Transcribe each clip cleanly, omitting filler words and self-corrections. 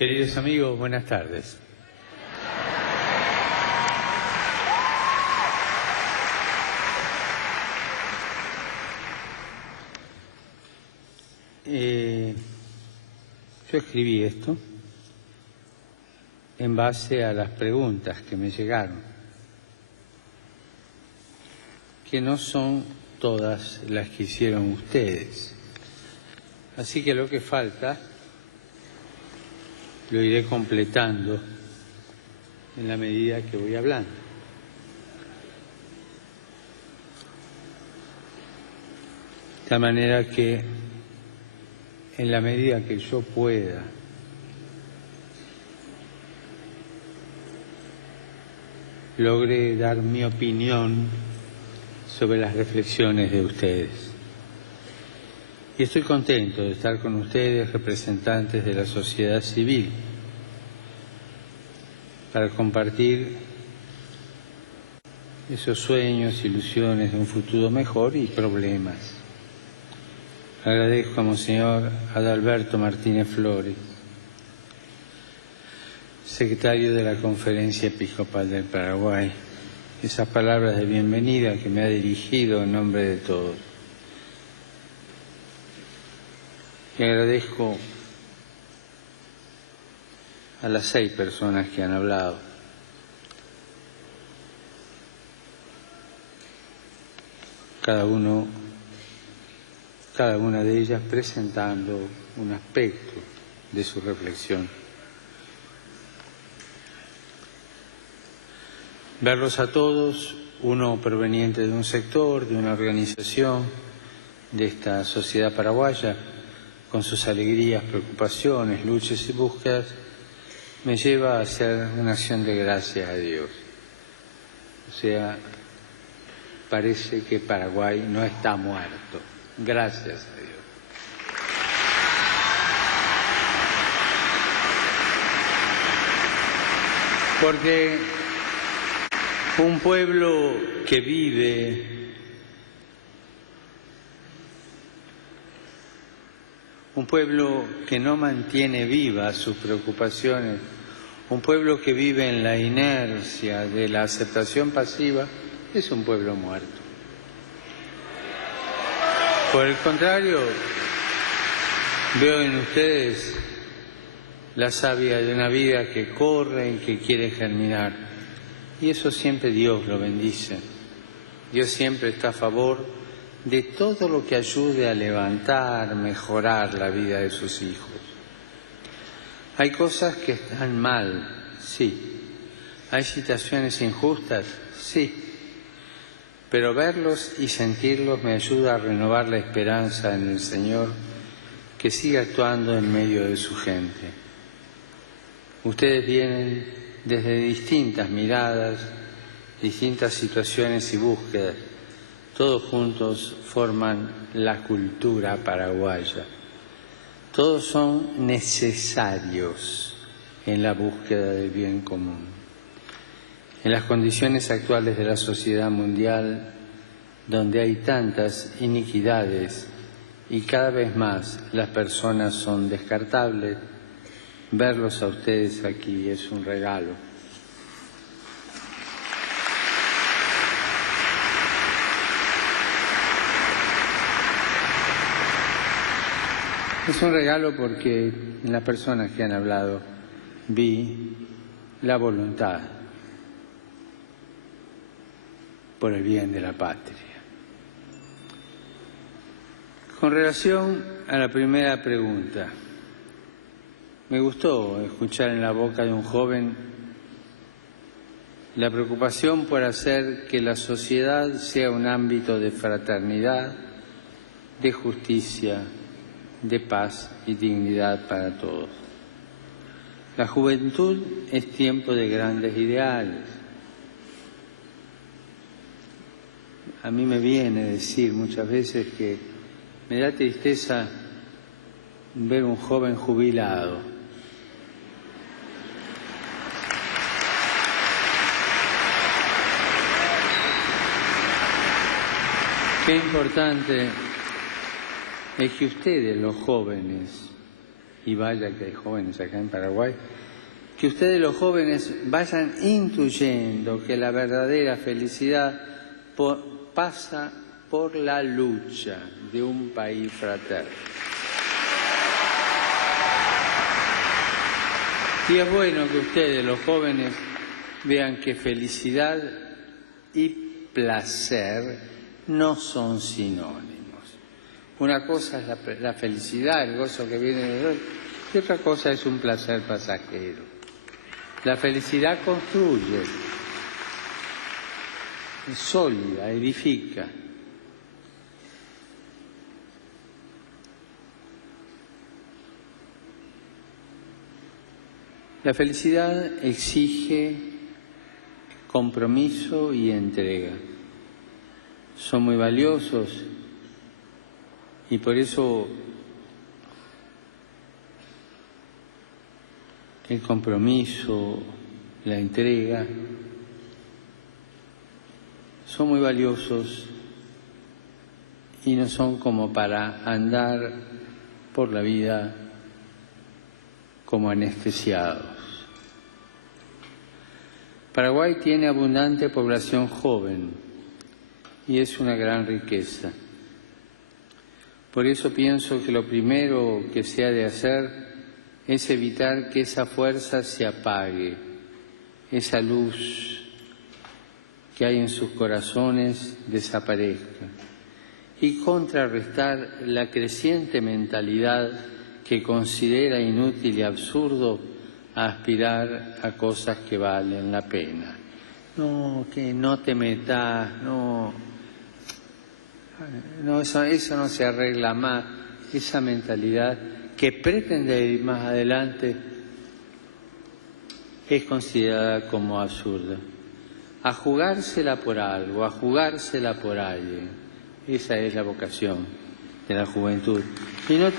Queridos amigos, buenas tardes. Yo escribí esto en base a las preguntas que me llegaron, que no son todas las que hicieron ustedes. Así que lo que falta lo iré completando en la medida que voy hablando. De tal manera que en la medida que yo pueda logré dar mi opinión sobre las reflexiones de ustedes. Y estoy contento de estar con ustedes, representantes de la sociedad civil, para compartir esos sueños, ilusiones de un futuro mejor y problemas. Agradezco a Monseñor Adalberto Martínez Flores, secretario de la Conferencia Episcopal del Paraguay, esas palabras de bienvenida que me ha dirigido en nombre de todos. Y agradezco a las 6 personas que han hablado. Cada una de ellas presentando un aspecto de su reflexión. Verlos a todos, uno proveniente de un sector, de una organización, de esta sociedad paraguaya, con sus alegrías, preocupaciones, luchas y búsquedas, me lleva a hacer una acción de gracias a Dios. O sea, parece que Paraguay no está muerto. Gracias a Dios. Porque un pueblo que vive, un pueblo que no mantiene vivas sus preocupaciones, un pueblo que vive en la inercia de la aceptación pasiva, es un pueblo muerto. Por el contrario, veo en ustedes la savia de una vida que corre y que quiere germinar. Y eso siempre Dios lo bendice. Dios siempre está a favor de todo lo que ayude a levantar, mejorar la vida de sus hijos. Hay cosas que están mal, sí. Hay situaciones injustas, sí. Pero verlos y sentirlos me ayuda a renovar la esperanza en el Señor, que sigue actuando en medio de su gente. Ustedes vienen desde distintas miradas, distintas situaciones y búsquedas. Todos juntos forman la cultura paraguaya. Todos son necesarios en la búsqueda del bien común. En las condiciones actuales de la sociedad mundial, donde hay tantas iniquidades y cada vez más las personas son descartables, verlos a ustedes aquí es un regalo. Es un regalo porque en las personas que han hablado vi la voluntad por el bien de la patria. Con relación a la primera pregunta, me gustó escuchar en la boca de un joven la preocupación por hacer que la sociedad sea un ámbito de fraternidad, de justicia, de paz y dignidad para todos. La juventud es tiempo de grandes ideales. A mí me viene decir muchas veces que me da tristeza ver un joven jubilado. Qué importante es que ustedes, los jóvenes, y vaya que hay jóvenes acá en Paraguay, que ustedes los jóvenes vayan intuyendo que la verdadera felicidad pasa por la lucha de un país fraterno. Y es bueno que ustedes, los jóvenes, vean que felicidad y placer no son sinónimos. Una cosa es la felicidad, el gozo que viene de Dios, y otra cosa es un placer pasajero. La felicidad construye, es sólida, edifica. La felicidad exige compromiso y entrega. Son muy valiosos y por eso el compromiso, la entrega, son muy valiosos y no son como para andar por la vida como anestesiados. Paraguay tiene abundante población joven y es una gran riqueza. Por eso pienso que lo primero que se ha de hacer es evitar que esa fuerza se apague, esa luz que hay en sus corazones desaparezca y contrarrestar la creciente mentalidad que considera inútil y absurdo aspirar a cosas que valen la pena. No, que no te metas, no, eso no se arregla más. Esa mentalidad que pretende ir más adelante es considerada como absurda. A jugársela por algo, a jugársela por alguien. Esa es la vocación de la juventud. Y no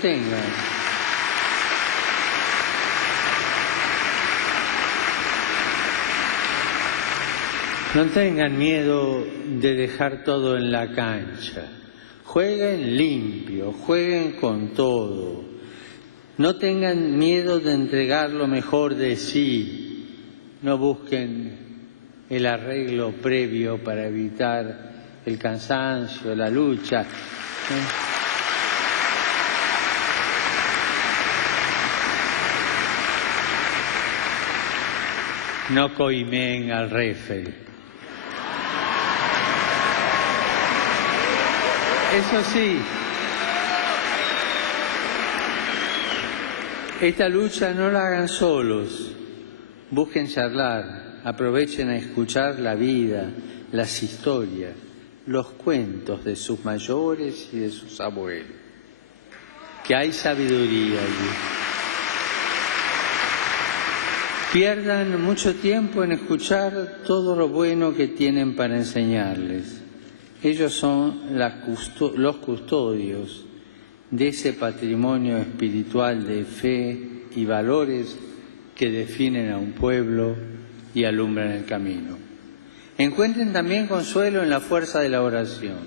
tengan miedo de dejar todo en la cancha. Jueguen limpio, jueguen con todo. No tengan miedo de entregar lo mejor de sí. No busquen el arreglo previo para evitar el cansancio, la lucha. No coimeen al refe. Eso sí, esta lucha no la hagan solos, busquen charlar, aprovechen a escuchar la vida, las historias, los cuentos de sus mayores y de sus abuelos, que hay sabiduría allí. Pierdan mucho tiempo en escuchar todo lo bueno que tienen para enseñarles. Ellos son los custodios de ese patrimonio espiritual de fe y valores que definen a un pueblo y alumbran el camino. Encuentren también consuelo en la fuerza de la oración,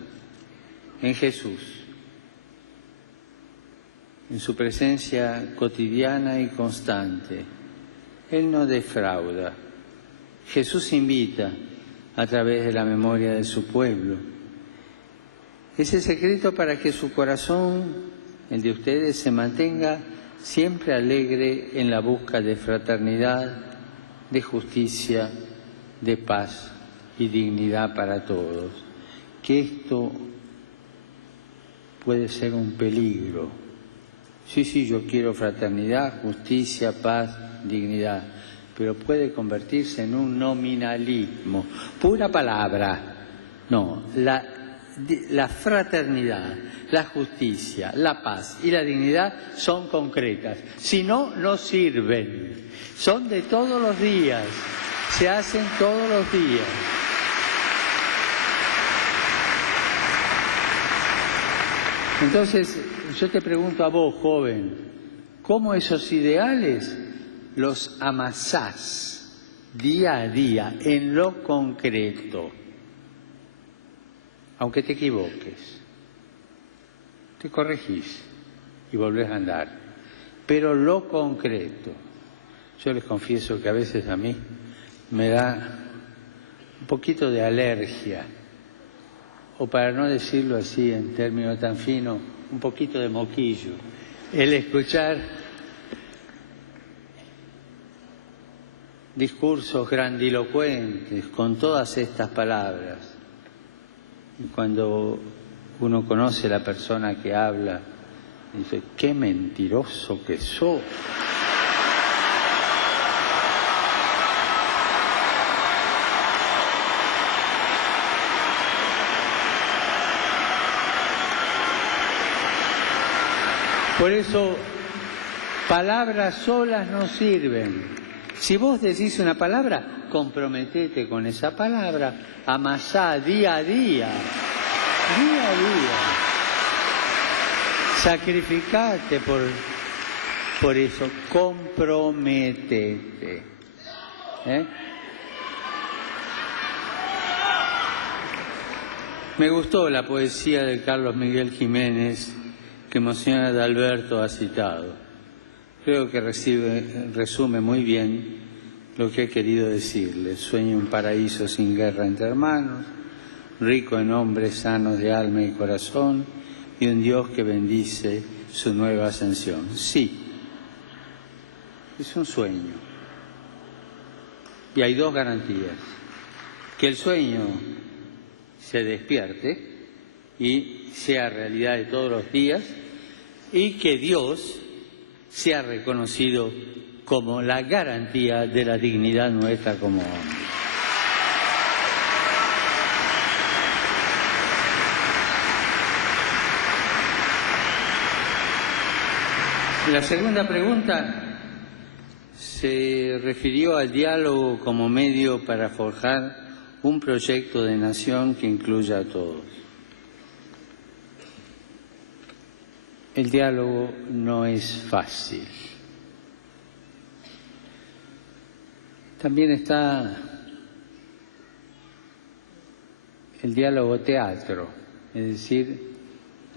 en Jesús, en su presencia cotidiana y constante. Él no defrauda. Jesús invita a través de la memoria de su pueblo. Ese secreto para que su corazón, el de ustedes, se mantenga siempre alegre en la busca de fraternidad, de justicia, de paz y dignidad para todos. Que esto puede ser un peligro. Sí, yo quiero fraternidad, justicia, paz, dignidad, pero puede convertirse en un nominalismo, pura palabra. No, la fraternidad, la justicia, la paz y la dignidad son concretas. Si no, no sirven. Son de todos los días, se hacen todos los días. Entonces, yo te pregunto a vos, joven, ¿cómo esos ideales los amasás día a día en lo concreto? Aunque te equivoques, te corregís y volvés a andar. pero lo concreto. Yo les confieso que a veces a mí me da un poquito de alergia, o para no decirlo así en términos tan finos, un poquito de moquillo, el escuchar discursos grandilocuentes con todas estas palabras. Y cuando uno conoce a la persona que habla, dice, ¡qué mentiroso que sos! Por eso, palabras solas no sirven. Si vos decís una palabra, comprometete con esa palabra, amasá día a día, sacrificate por eso, comprométete. Me gustó la poesía de Carlos Miguel Jiménez que Monseñor Adalberto ha citado. Creo que resume muy bien lo que he querido decirle. Sueño un paraíso sin guerra entre hermanos, rico en hombres sanos de alma y corazón, y un Dios que bendice su nueva ascensión. Sí, es un sueño. Y hay dos garantías. Que el sueño se despierte y sea realidad de todos los días, y que Dios sea reconocido como la garantía de la dignidad nuestra como hombres. La segunda pregunta se refirió al diálogo como medio para forjar un proyecto de nación que incluya a todos. El diálogo no es fácil. También está el diálogo teatro, es decir,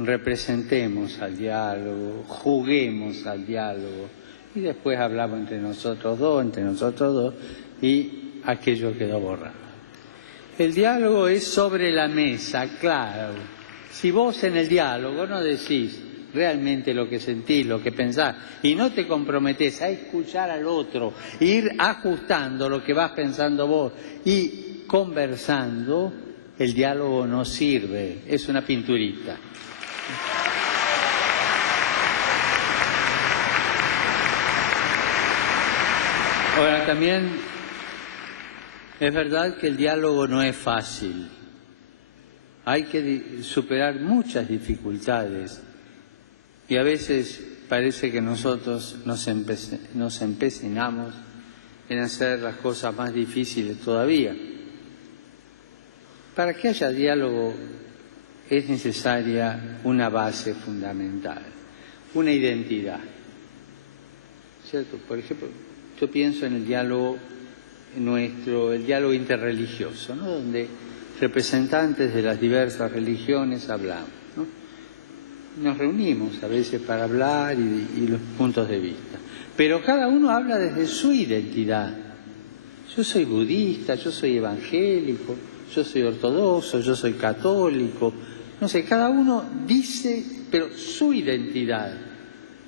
representemos al diálogo, juguemos al diálogo y después hablamos entre nosotros dos y aquello quedó borrado. El diálogo es sobre la mesa, claro. Si vos en el diálogo no decís realmente lo que sentís, lo que pensás, y no te comprometés a escuchar al otro, ir ajustando lo que vas pensando vos y conversando, el diálogo no sirve, es una pinturita. Ahora, también es verdad que el diálogo no es fácil. Hay que superar muchas dificultades. Y a veces parece que nosotros nos empecinamos en hacer las cosas más difíciles todavía. Para que haya diálogo es necesaria una base fundamental, una identidad. ¿Cierto? Por ejemplo, yo pienso en el diálogo nuestro, el diálogo interreligioso, ¿no? Donde representantes de las diversas religiones hablamos. Nos reunimos a veces para hablar y los puntos de vista. Pero cada uno habla desde su identidad. Yo soy budista, yo soy evangélico, yo soy ortodoxo, yo soy católico. No sé, cada uno dice, pero su identidad,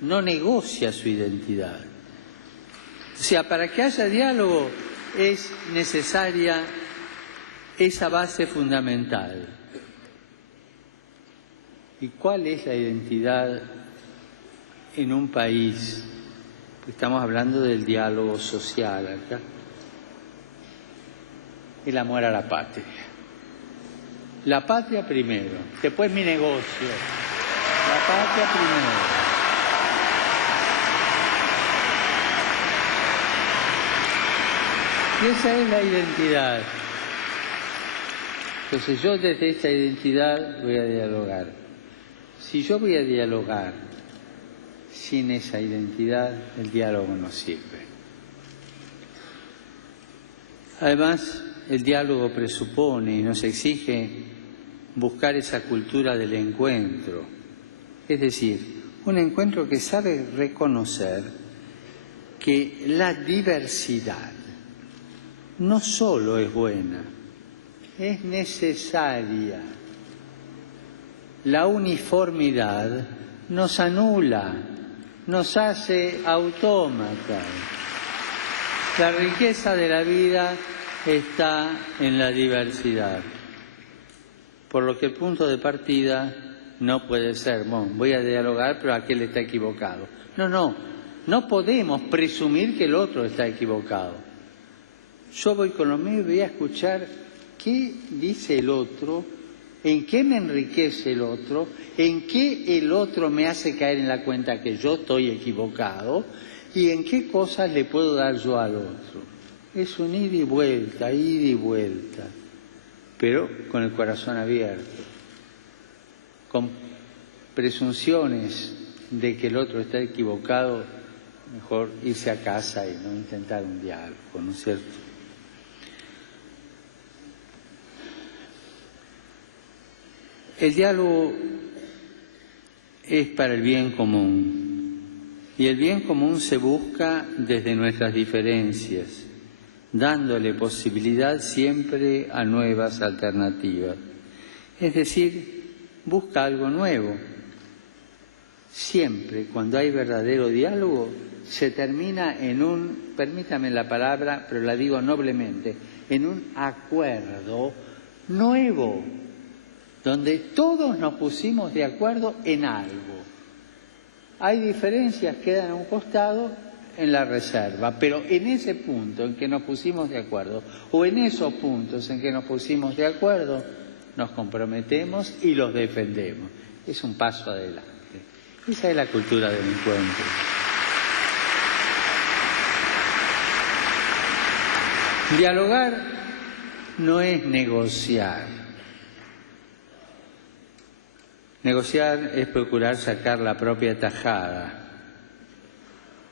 no negocia su identidad. O sea, para que haya diálogo es necesaria esa base fundamental. ¿Y cuál es la identidad en un país? Estamos hablando del diálogo social acá. El amor a la patria. La patria primero, después mi negocio. La patria primero. Y esa es la identidad. Entonces yo desde esta identidad voy a dialogar. Si yo voy a dialogar sin esa identidad, el diálogo no sirve. Además, el diálogo presupone y nos exige buscar esa cultura del encuentro, es decir, Un encuentro que sabe reconocer que la diversidad no solo es buena, es necesaria. La uniformidad nos anula, nos hace autómatas. La riqueza de la vida está en la diversidad. Por lo que el punto de partida no puede ser, bueno, voy a dialogar, pero aquel está equivocado. No podemos presumir que el otro está equivocado. Yo voy con lo mío y voy a escuchar qué dice el otro, en qué me enriquece el otro, en qué el otro me hace caer en la cuenta que yo estoy equivocado y en qué cosas le puedo dar yo al otro. Es un ida y vuelta, pero con el corazón abierto, con presunciones de que el otro está equivocado, mejor irse a casa y no intentar un diálogo, ¿no es cierto? El diálogo es para el bien común, y el bien común se busca desde nuestras diferencias, dándole posibilidad siempre a nuevas alternativas. Es decir, busca algo nuevo. Siempre, cuando hay verdadero diálogo, se termina en un, permítame la palabra, pero la digo noblemente, en un acuerdo nuevo, donde todos nos pusimos de acuerdo en algo. Hay diferencias, quedan a un costado en la reserva, pero en ese punto en que nos pusimos de acuerdo, o en esos puntos en que nos pusimos de acuerdo, nos comprometemos y los defendemos. Es un paso adelante. Esa es la cultura del encuentro. Dialogar no es negociar. Negociar es procurar sacar la propia tajada.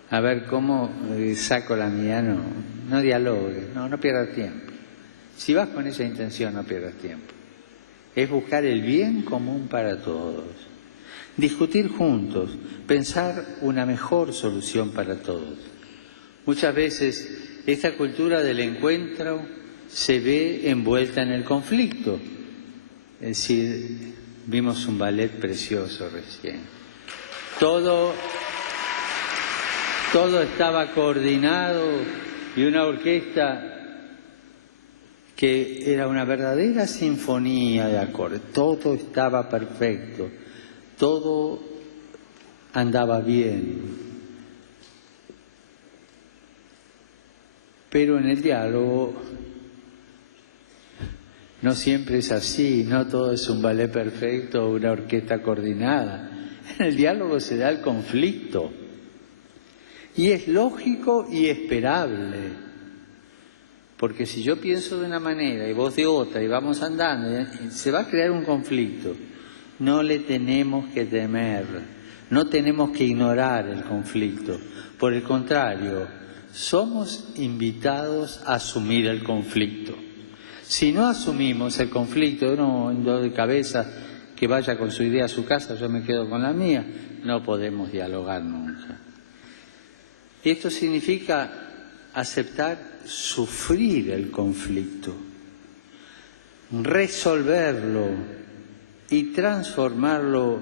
A ver cómo saco la mía, no dialogues, no pierdas tiempo. Si vas con esa intención, no pierdas tiempo. Es buscar el bien común para todos. Discutir juntos, pensar una mejor solución para todos. Muchas veces esta cultura del encuentro se ve envuelta en el conflicto. Es decir, vimos un ballet precioso recién. Todo estaba coordinado y una orquesta que era una verdadera sinfonía de acordes. Todo estaba perfecto, todo andaba bien. Pero en el diálogo no siempre es así, no todo es un ballet perfecto o una orquesta coordinada. En el diálogo se da el conflicto. Y es lógico y esperable. Porque si yo pienso de una manera y vos de otra y vamos andando, se va a crear un conflicto. No le tenemos que temer, no tenemos que ignorar el conflicto. Por el contrario, somos invitados a asumir el conflicto. Si no asumimos el conflicto, no de cabeza, que vaya con su idea a su casa, yo me quedo con la mía, no podemos dialogar nunca. Esto significa aceptar sufrir el conflicto, resolverlo y transformarlo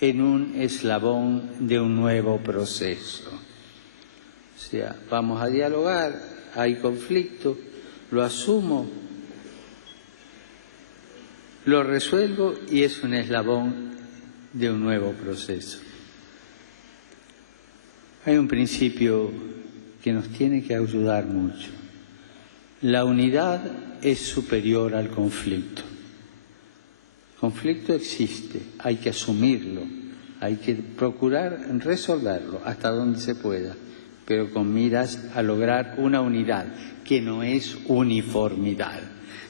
en un eslabón de un nuevo proceso. O sea, vamos a dialogar, hay conflicto, lo asumo, lo resuelvo y es un eslabón de un nuevo proceso. Hay un principio que nos tiene que ayudar mucho. La unidad es superior al conflicto. El conflicto existe, hay que asumirlo, hay que procurar resolverlo hasta donde se pueda, pero con miras a lograr una unidad que no es uniformidad,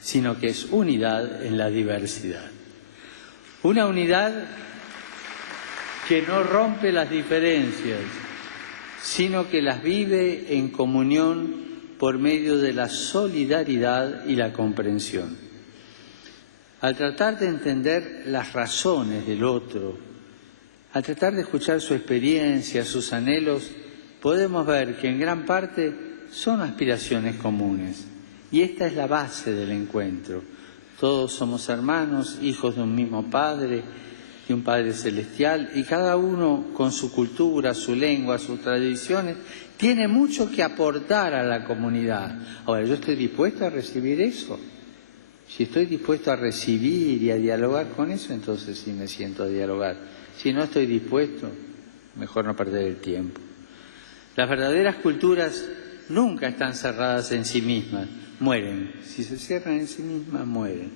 sino que es unidad en la diversidad. Una unidad que no rompe las diferencias, sino que las vive en comunión por medio de la solidaridad y la comprensión. Al tratar de entender las razones del otro, Al tratar de escuchar su experiencia, sus anhelos, podemos ver que en gran parte son aspiraciones comunes. Y esta es la base del encuentro. Todos somos hermanos, hijos de un mismo Padre, de un Padre celestial, y cada uno con su cultura, su lengua, sus tradiciones, tiene mucho que aportar a la comunidad. Ahora, ¿yo estoy dispuesto a recibir eso? Si estoy dispuesto a recibir y a dialogar con eso, entonces sí me siento a dialogar. Si no estoy dispuesto, mejor no perder el tiempo. Las verdaderas culturas nunca están cerradas en sí mismas, mueren. Si se cierran en sí mismas, mueren.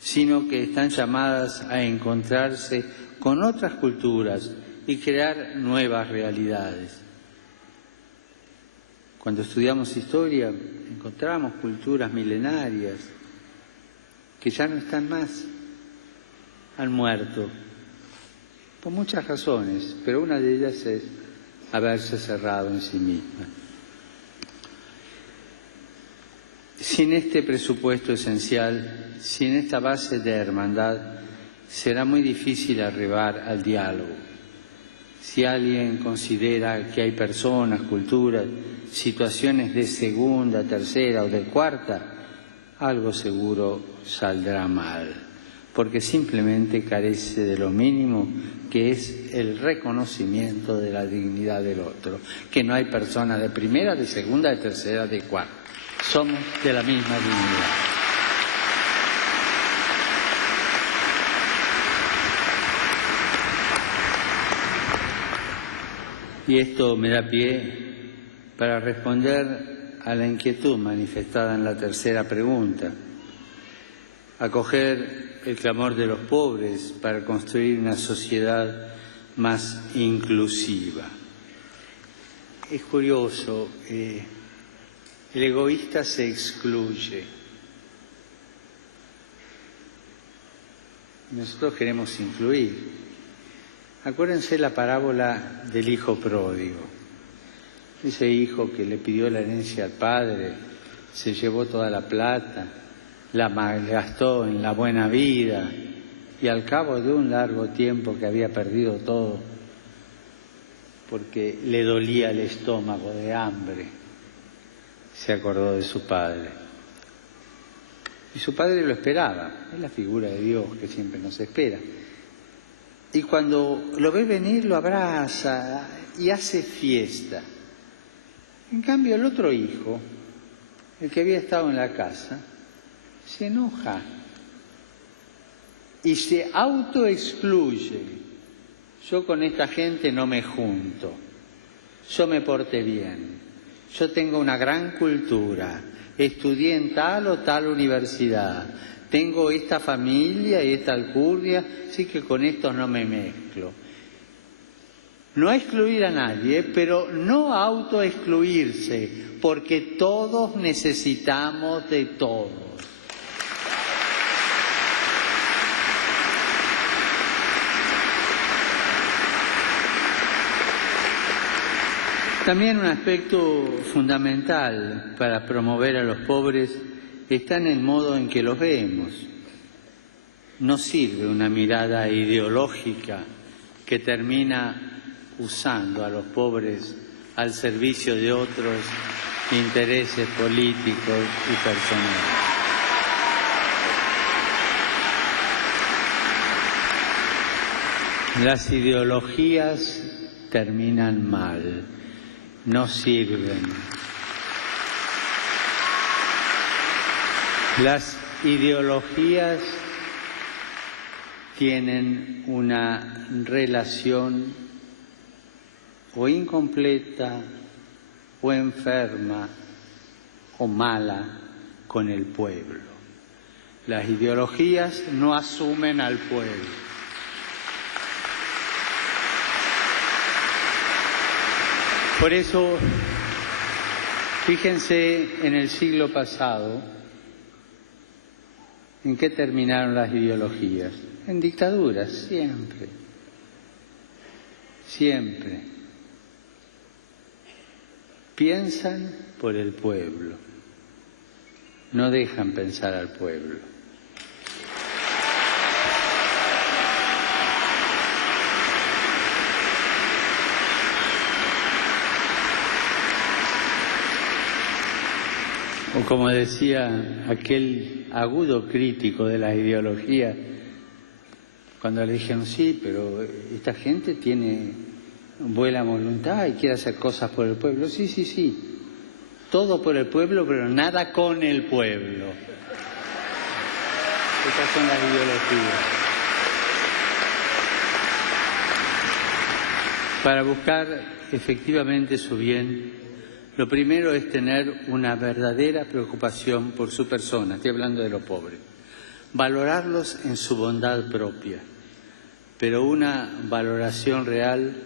Sino que están llamadas a encontrarse con otras culturas y crear nuevas realidades. Cuando estudiamos historia, encontramos culturas milenarias que ya no están más, han muerto, por muchas razones, pero una de ellas es haberse cerrado en sí misma. Sin este presupuesto esencial, sin esta base de hermandad, será muy difícil arribar al diálogo. Si alguien considera que hay personas, culturas, situaciones de segunda, tercera o de cuarta, algo seguro saldrá mal, porque simplemente carece de lo mínimo, que es el reconocimiento de la dignidad del otro, que no hay personas de primera, de segunda, de tercera, de cuarta. Somos de la misma dignidad. Y esto me da pie para responder a la inquietud manifestada en la tercera pregunta. Acoger el clamor de los pobres para construir una sociedad más inclusiva. Es curioso, el egoísta se excluye. Nosotros queremos incluir. Acuérdense la parábola del hijo pródigo. Ese hijo que le pidió la herencia al padre, se llevó toda la plata, la malgastó en la buena vida y al cabo de un largo tiempo que había perdido todo, porque le dolía el estómago de hambre, se acordó de su padre. Y su padre lo esperaba, es la figura de Dios que siempre nos espera. Y cuando lo ve venir lo abraza y hace fiesta. En cambio el otro hijo, el que había estado en la casa, se enoja y se autoexcluye. Yo con esta gente no me junto, yo me porté bien, yo tengo una gran cultura, estudié en tal o tal universidad, tengo esta familia y esta alcurnia, así que con estos no me mezclo. No excluir a nadie, pero no autoexcluirse, porque todos necesitamos de todos. También un aspecto fundamental para promover a los pobres está en el modo en que los vemos. No sirve una mirada ideológica que termina usando a los pobres al servicio de otros intereses políticos y personales. Las ideologías terminan mal, no sirven. Las ideologías tienen una relación o incompleta, o enferma, o mala con el pueblo. Las ideologías no asumen al pueblo. Por eso, fíjense en el siglo pasado, ¿en qué terminaron las ideologías? En dictaduras, siempre. Siempre. Piensan por el pueblo, no dejan pensar al pueblo. O como decía aquel agudo crítico de la ideología, cuando le dijeron, sí, pero esta gente tiene buena voluntad y quiere hacer cosas por el pueblo. Sí, sí, sí, todo por el pueblo, pero nada con el pueblo. Esas son las ideologías. Para buscar efectivamente su bien, lo primero es tener una verdadera preocupación por su persona, estoy hablando de los pobres, valorarlos en su bondad propia, pero una valoración real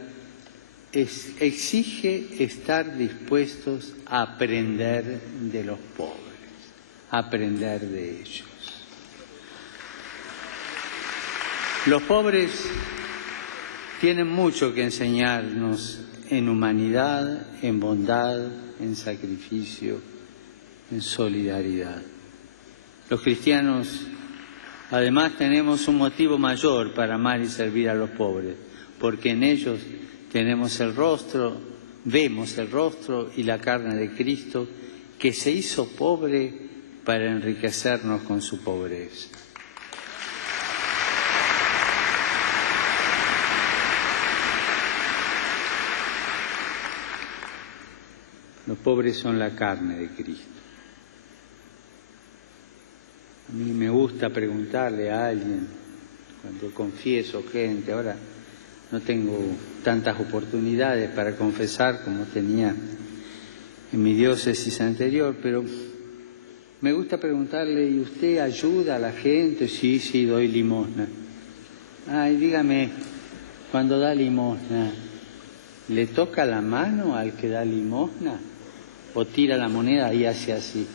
exige estar dispuestos a aprender de los pobres, a aprender de ellos. Los pobres tienen mucho que enseñarnos en humanidad, en bondad, en sacrificio, en solidaridad. Los cristianos, además, tenemos un motivo mayor para amar y servir a los pobres, porque en ellos tenemos el rostro, vemos el rostro y la carne de Cristo, que se hizo pobre para enriquecernos con su pobreza. Los pobres son la carne de Cristo. A mí me gusta preguntarle a alguien, cuando confieso gente, ahora no tengo tantas oportunidades para confesar como tenía en mi diócesis anterior, pero me gusta preguntarle, ¿y usted ayuda a la gente? Sí, sí, doy limosna. Ay, dígame, cuando da limosna, ¿le toca la mano al que da limosna? ¿O tira la moneda y hace así?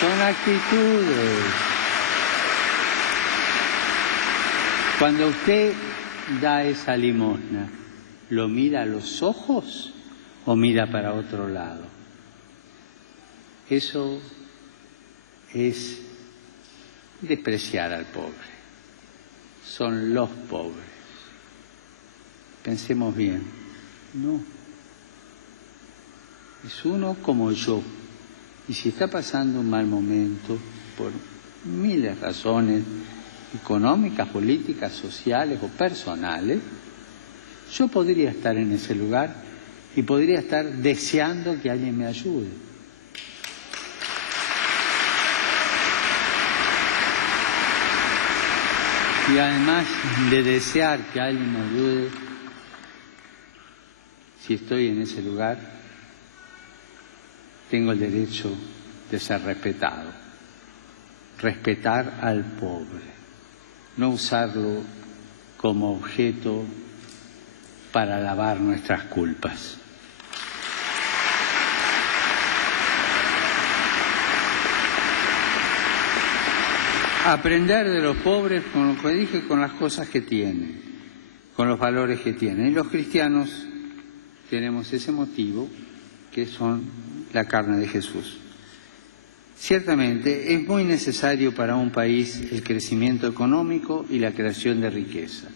Son actitudes. Cuando usted da esa limosna, ¿lo mira a los ojos o mira para otro lado? Eso es despreciar al pobre. Son los pobres. Pensemos bien. No. Es uno como yo. Y si está pasando un mal momento, por miles de razones económicas, políticas, sociales o personales, yo podría estar en ese lugar y podría estar deseando que alguien me ayude. Y además de desear que alguien me ayude, si estoy en ese lugar, tengo el derecho de ser respetado. Respetar al pobre, no usarlo como objeto para lavar nuestras culpas. Aprender de los pobres, con lo que dije, con las cosas que tienen, con los valores que tienen. Y los cristianos tenemos ese motivo, que son la carne de Jesús. Ciertamente es muy necesario para un país el crecimiento económico y la creación de riqueza,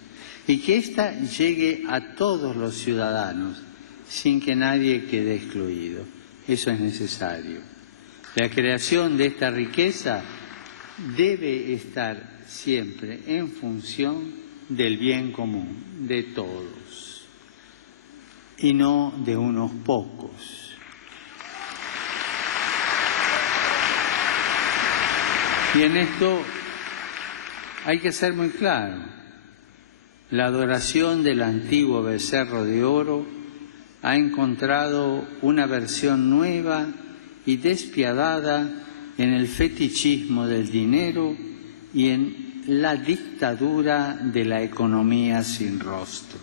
y que ésta llegue a todos los ciudadanos sin que nadie quede excluido. Eso es necesario. La creación de esta riqueza debe estar siempre en función del bien común de todos y no de unos pocos. Y en esto hay que ser muy claro. La adoración del antiguo becerro de oro ha encontrado una versión nueva y despiadada en el fetichismo del dinero y en la dictadura de la economía sin rostro.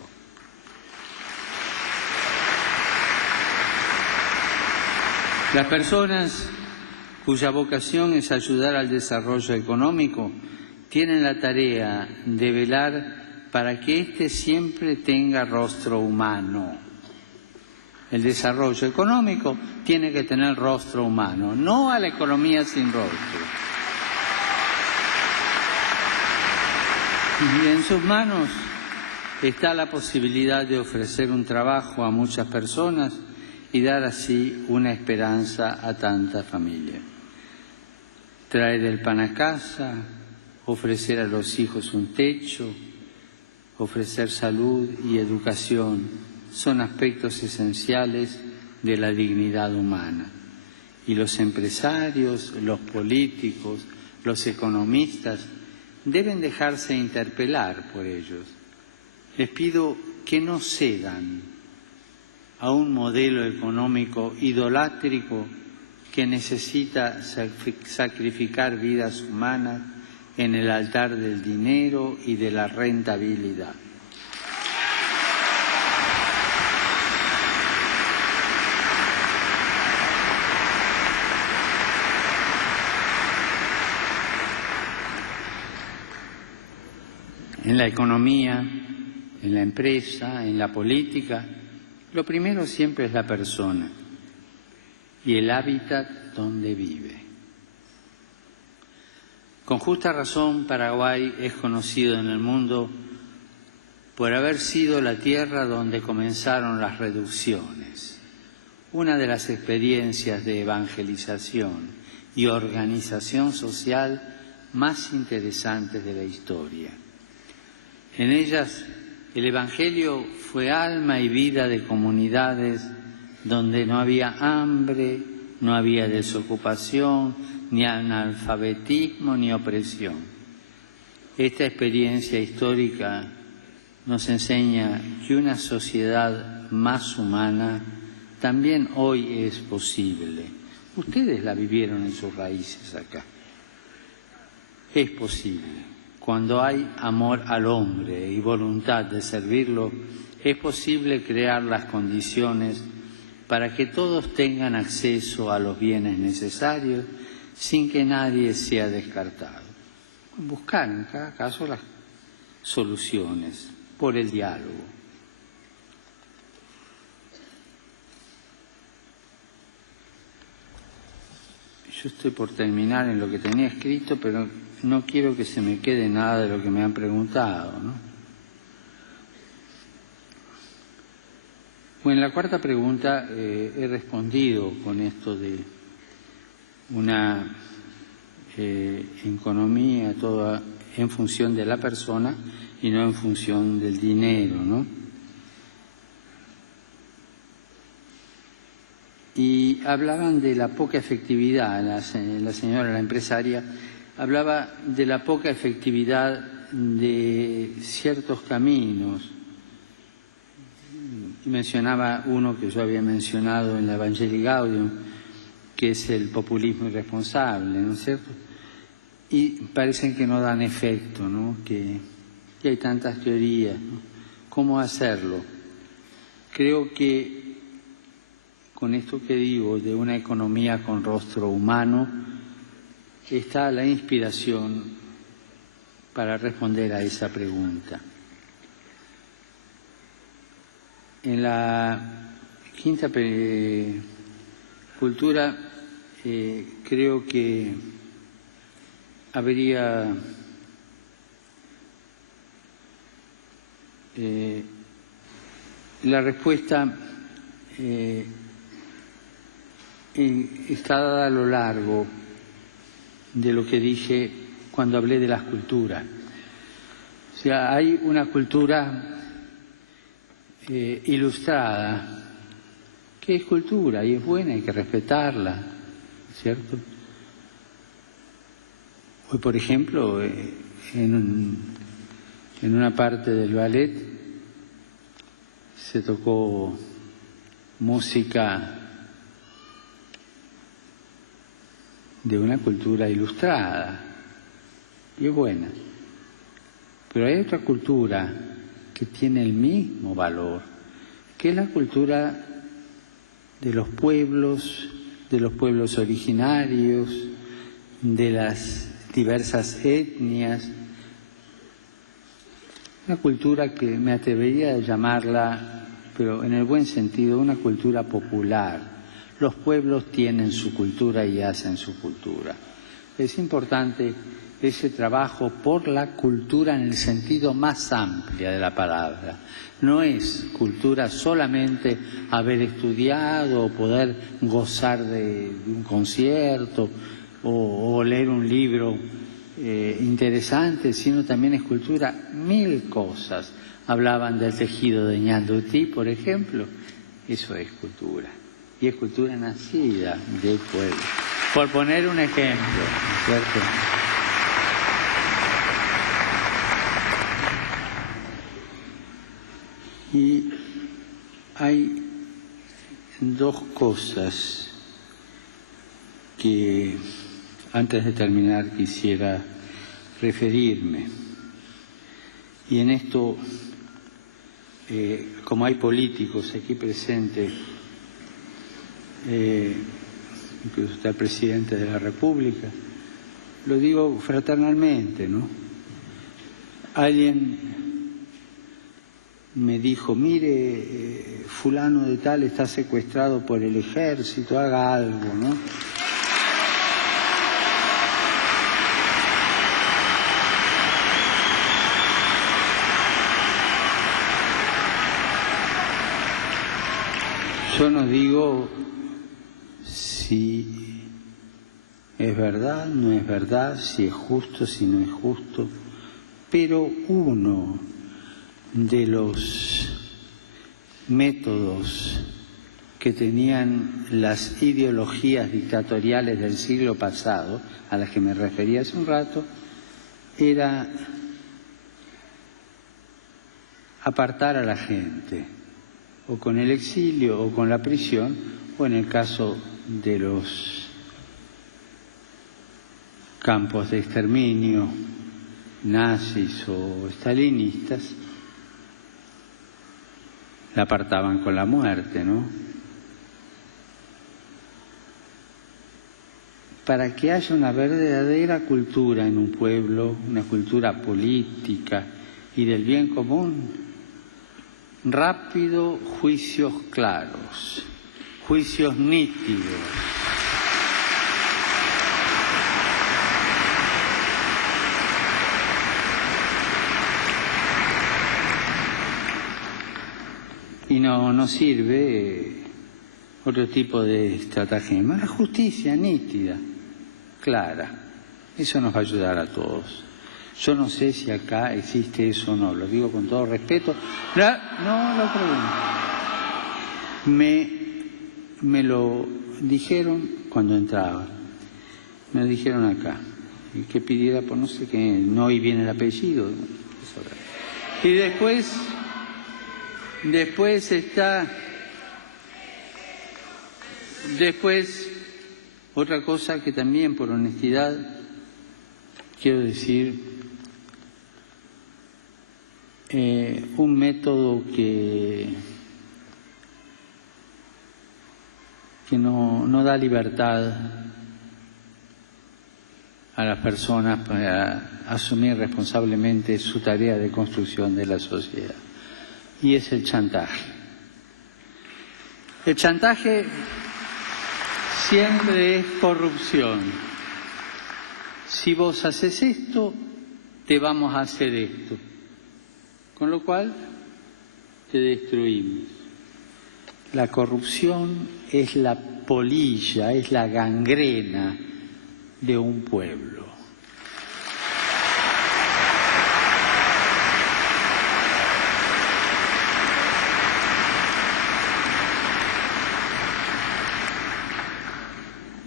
Las personas cuya vocación es ayudar al desarrollo económico tienen la tarea de velar para que éste siempre tenga rostro humano. El desarrollo económico tiene que tener rostro humano, no a la economía sin rostro. Y en sus manos está la posibilidad de ofrecer un trabajo a muchas personas y dar así una esperanza a tantas familias. Traer el pan a casa, ofrecer a los hijos un techo, ofrecer salud y educación son aspectos esenciales de la dignidad humana. Y los empresarios, los políticos, los economistas deben dejarse interpelar por ellos. Les pido que no cedan a un modelo económico idolátrico que necesita sacrificar vidas humanas en el altar del dinero y de la rentabilidad. En la economía, en la empresa, en la política, lo primero siempre es la persona y el hábitat donde vive. Con justa razón, Paraguay es conocido en el mundo por haber sido la tierra donde comenzaron las reducciones, una de las experiencias de evangelización y organización social más interesantes de la historia. En ellas, el Evangelio fue alma y vida de comunidades donde no había hambre, no había desocupación, ni analfabetismo, ni opresión. Esta experiencia histórica nos enseña que una sociedad más humana también hoy es posible. Ustedes la vivieron en sus raíces acá. Es posible. Cuando hay amor al hombre y voluntad de servirlo, es posible crear las condiciones para que todos tengan acceso a los bienes necesarios sin que nadie sea descartado. Buscar en cada caso las soluciones por el diálogo. Yo estoy por terminar en lo que tenía escrito, pero no quiero que se me quede nada de lo que me han preguntado, ¿no? Bueno, la cuarta pregunta he respondido con esto de una economía toda en función de la persona y no en función del dinero, ¿no? Y hablaban de la poca efectividad, la señora, la empresaria, hablaba de la poca efectividad de ciertos caminos. Y mencionaba uno que yo había mencionado en la Evangelii Gaudium, que es el populismo irresponsable, ¿no es cierto? Y parecen que no dan efecto, ¿no? Que hay tantas teorías, ¿no? ¿Cómo hacerlo? Creo que con esto que digo de una economía con rostro humano, está la inspiración para responder a esa pregunta. En la quinta cultura creo que habría la respuesta está dada a lo largo de lo que dije cuando hablé de las culturas. O sea, hay una cultura ilustrada que es cultura y es buena, hay que respetarla, ¿cierto? Hoy, por ejemplo, en una parte del ballet se tocó música de una cultura ilustrada y es buena. Pero hay otra cultura que tiene el mismo valor, que es la cultura de los pueblos originarios, de las diversas etnias, una cultura que me atrevería a llamarla, pero en el buen sentido, una cultura popular. Los pueblos tienen su cultura y hacen su cultura. Es importante ese trabajo por la cultura en el sentido más amplio de la palabra. No es cultura solamente haber estudiado o poder gozar de un concierto o leer un libro interesante, sino también es cultura mil cosas. Hablaban del tejido de Ñandutí, por ejemplo, eso es cultura. Y es cultura nacida del pueblo. Por poner un ejemplo, ¿no es cierto? Y hay dos cosas que antes de terminar quisiera referirme. Y en esto, como hay políticos aquí presentes, incluso está el presidente de la República, lo digo fraternalmente, ¿no? Alguien me dijo, mire, fulano de tal está secuestrado por el ejército, haga algo, ¿no? Yo no digo si es verdad, no es verdad, si es justo, si no es justo, pero uno de los métodos que tenían las ideologías dictatoriales del siglo pasado, a las que me refería hace un rato, era apartar a la gente, o con el exilio, o con la prisión, o en el caso de los campos de exterminio, nazis o estalinistas, la apartaban con la muerte, ¿no? Para que haya una verdadera cultura en un pueblo, una cultura política y del bien común, rápido, juicios claros, juicios nítidos. Y no sirve otro tipo de estratagema. La justicia nítida, clara. Eso nos va a ayudar a todos. Yo no sé si acá existe eso o no, lo digo con todo respeto. No lo pregunto. Me lo dijeron cuando entraba. Me lo dijeron acá. Y que pidiera por no sé qué, no, y viene el apellido. Y después otra cosa que también por honestidad quiero decir, un método que no da libertad a las personas para asumir responsablemente su tarea de construcción de la sociedad. Y es el chantaje. El chantaje siempre es corrupción. Si vos haces esto, te vamos a hacer esto. Con lo cual, te destruimos. La corrupción es la polilla, es la gangrena de un pueblo.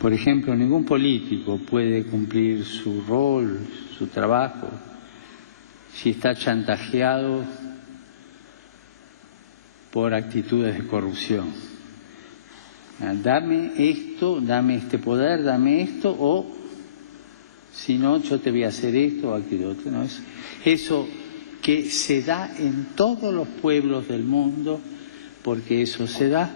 Por ejemplo, ningún político puede cumplir su rol, su trabajo, si está chantajeado por actitudes de corrupción. Dame esto, dame este poder, dame esto, o si no, yo te voy a hacer esto o aquello otro. ¿No? Eso que se da en todos los pueblos del mundo, porque eso se da.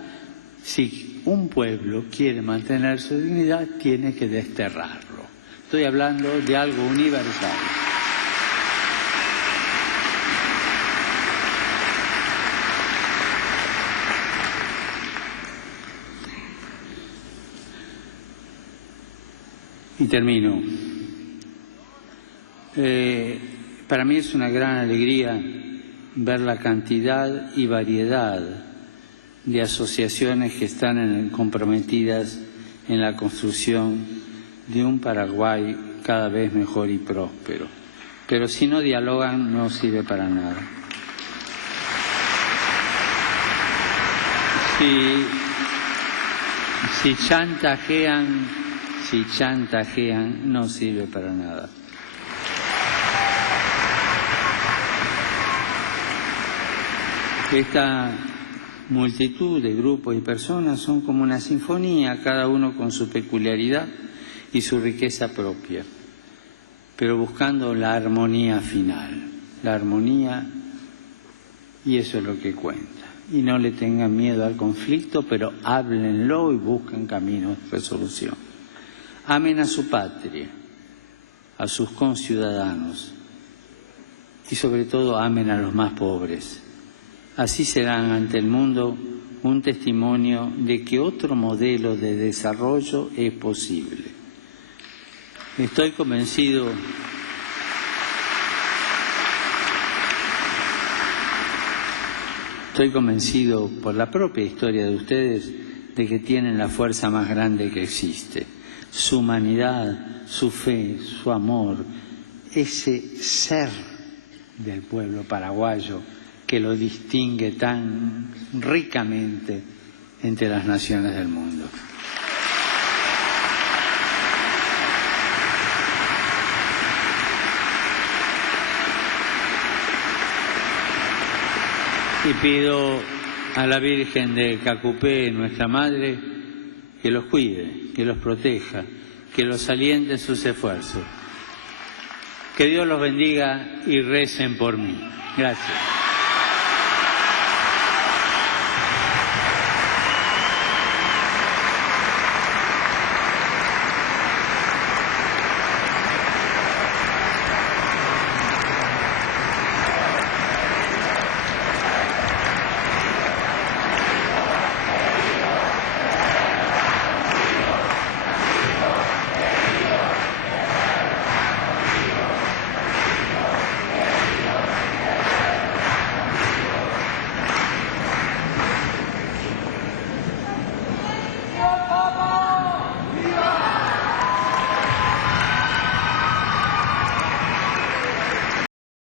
Si un pueblo quiere mantener su dignidad, tiene que desterrarlo. Estoy hablando de algo universal. Y termino. Para mí es una gran alegría ver la cantidad y variedad de asociaciones que están comprometidas en la construcción de un Paraguay cada vez mejor y próspero. Pero si no dialogan no sirve para nada. Si chantajean no sirve para nada. Esta multitud de grupos y personas son como una sinfonía, cada uno con su peculiaridad y su riqueza propia, pero buscando la armonía final, la armonía, y eso es lo que cuenta. Y no le tengan miedo al conflicto, pero háblenlo y busquen caminos de resolución. Amen a su patria, a sus conciudadanos y sobre todo amen a los más pobres. Así serán ante el mundo un testimonio de que otro modelo de desarrollo es posible. Estoy convencido por la propia historia de ustedes de que tienen la fuerza más grande que existe. Su humanidad, su fe, su amor, ese ser del pueblo paraguayo que lo distingue tan ricamente entre las naciones del mundo. Y pido a la Virgen de Cacupé, nuestra Madre, que los cuide, que los proteja, que los aliente en sus esfuerzos. Que Dios los bendiga y recen por mí. Gracias.